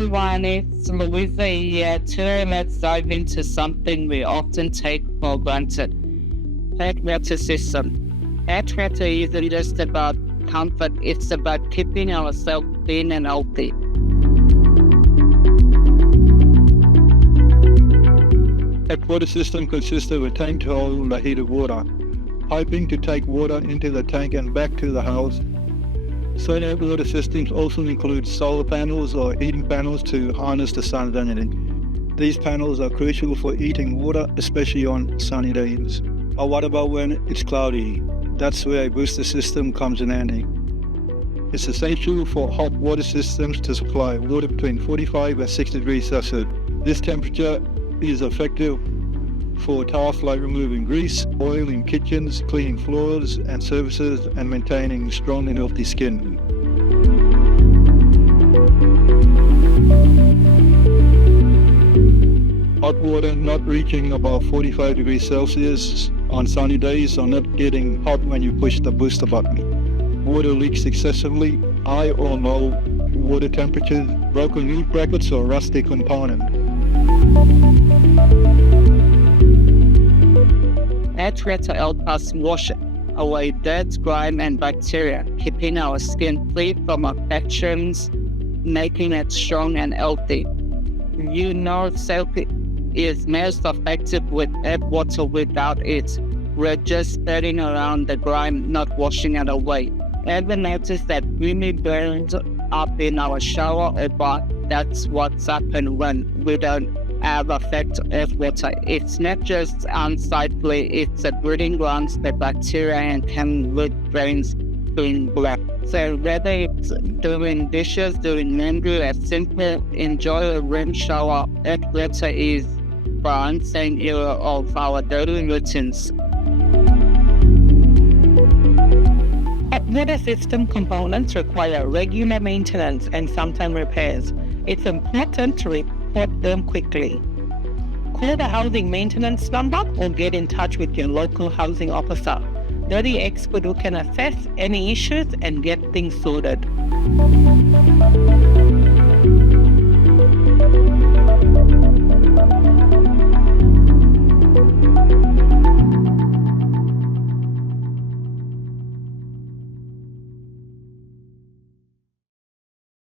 everyone, it's Louisa here. Today let's dive into something we often take for granted. Hot water system. Hot water isn't just about comfort, it's about keeping ourselves clean and healthy. A water system consists of a tank to hold the heated water, piping to take water into the tank and back to the house. Solar water systems also include solar panels or heating panels to harness the sun's energy. These panels are crucial for heating water, especially on sunny days. But what about when it's cloudy? That's where a booster system comes in handy. It's essential for hot water systems to supply water between 45 and 60 degrees Celsius. This temperature is effective for tasks like removing grease, oil in kitchens, cleaning floors and surfaces, and maintaining strong and healthy skin. Hot water not reaching above 45 degrees Celsius on sunny days are not getting hot when you push the booster button. Water leaks excessively, high or low water temperatures, broken roof brackets or rusty component. Hot water helps us wash away dirt, grime and bacteria, keeping our skin free from infections, making it strong and healthy. Soap is most effective with hot water. Without it, we're just spreading around the grime, not washing it away. Ever notice that creamy burns up in our shower or bath? That's what's happened when we don't have effective hot water. It's not just unsightly, it's a breeding ground for bacteria and can lead brains being black. So whether it's doing dishes, doing laundry, or simply enjoy a rain shower, hot water is for unseen era of our daily routines. Hot water system components require regular maintenance and sometimes repairs. It's important to report them quickly. Call the housing maintenance number or get in touch with your local housing officer. They're the expert who can assess any issues and get things sorted.